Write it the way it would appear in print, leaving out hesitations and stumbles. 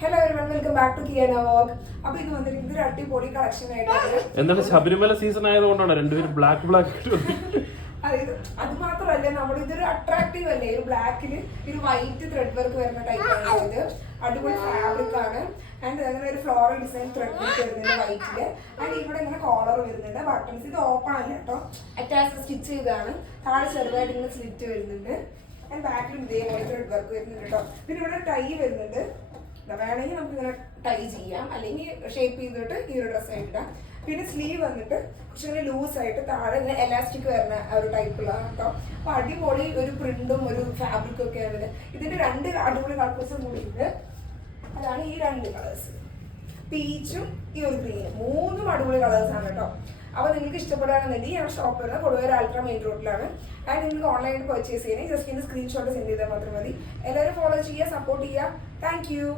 Hello everyone, welcome back to Kiana vlog. അപ്പോൾ ഇത് വന്നിരിക്കുന്നത് ഒരു അടിപൊളി കളക്ഷൻ ആയിട്ടാണ്. എന്താണ് ശബരിമല സീസൺ ആയതുകൊണ്ടാണ് രണ്ടുപേരും ബ്ലാക്ക് അതായത് അത് മാത്രമല്ല, നമ്മുടെ ഇതൊരു അട്രാക്റ്റീവ് അല്ലേ, ഒരു ബ്ലാക്കില് ഒരു വൈറ്റ് ത്രെഡ് വർക്ക് വരുന്ന ടൈപ്പാണ് ഇത്. അടിപൊളി ഫാബ്രിക് ആണ്. ആൻഡ് അങ്ങനെ ഒരു ഫ്ലോറൽ ഡിസൈൻ ത്രെഡ് വർക്ക് വരുന്നുണ്ട് വൈറ്റില്. ആൻഡ് ഇവിടെ ഇങ്ങനെ കോളർ വരുന്നുണ്ട്. ബട്ടൺസ് ഇത് ഓപ്പൺ അല്ല കേട്ടോ, അറ്റാച്ച് സ്റ്റിച്ച് ചെയ്താണ്. താഴെ ചെറുതായിട്ട് ഇങ്ങനെ സ്ലിറ്റ് വരുന്നുണ്ട്. ആൻഡ് ബാക്കിലും ഇതേപോലെ ത്രെഡ് വർക്ക് വരുന്നുണ്ട് കേട്ടോ. പിന്നെ ഇവിടെ ടൈ വരുന്നുണ്ട്. വേണമെങ്കിൽ നമുക്ക് ഇങ്ങനെ ടൈ ചെയ്യാം, അല്ലെങ്കിൽ ഷേപ്പ് ചെയ്തിട്ട് ഈ ഒരു ഡ്രസ്സ് ആയിട്ട് ഇടാം. പിന്നെ സ്ലീവ് വന്നിട്ട് കുറച്ചിങ്ങനെ ലൂസായിട്ട് താഴെ ഇങ്ങനെ എലാസ്റ്റിക് വരുന്ന ഒരു ടൈപ്പുള്ളതാണ് കേട്ടോ. അപ്പോൾ അടിപൊളി ഒരു പ്രിന്റും ഒരു ഫാബ്രിക്കും ഒക്കെയാണ് ഇത്. ഇതിന്റെ രണ്ട് അടിപൊളി കളേഴ്സും കൂടി ഉണ്ട്. അതാണ് ഈ രണ്ട് കളേഴ്സ്, പീച്ചും ഈ ഒരു ഗ്രീനും. മൂന്നും അടിപൊളി കളേഴ്സാണ് കേട്ടോ. അപ്പോൾ നിങ്ങൾക്ക് ഇഷ്ടപ്പെടുകയാണെന്നുണ്ടെങ്കിൽ ഞങ്ങളുടെ ഷോപ്പ് വരുന്നത് കൊടുവൂർ അൾട്രാ മെയിൻ റോഡിലാണ്. ആൻഡ് നിങ്ങൾക്ക് ഓൺലൈനിൽ പർച്ചേസ് ചെയ്യണമെങ്കിൽ ജസ്റ്റ് ഇതിൻ്റെ സ്ക്രീൻഷോട്ട് സെൻഡ് ചെയ്താൽ മാത്രം മതി. എല്ലാവരും ഫോളോ ചെയ്യുക, സപ്പോർട്ട് ചെയ്യുക. Thank you.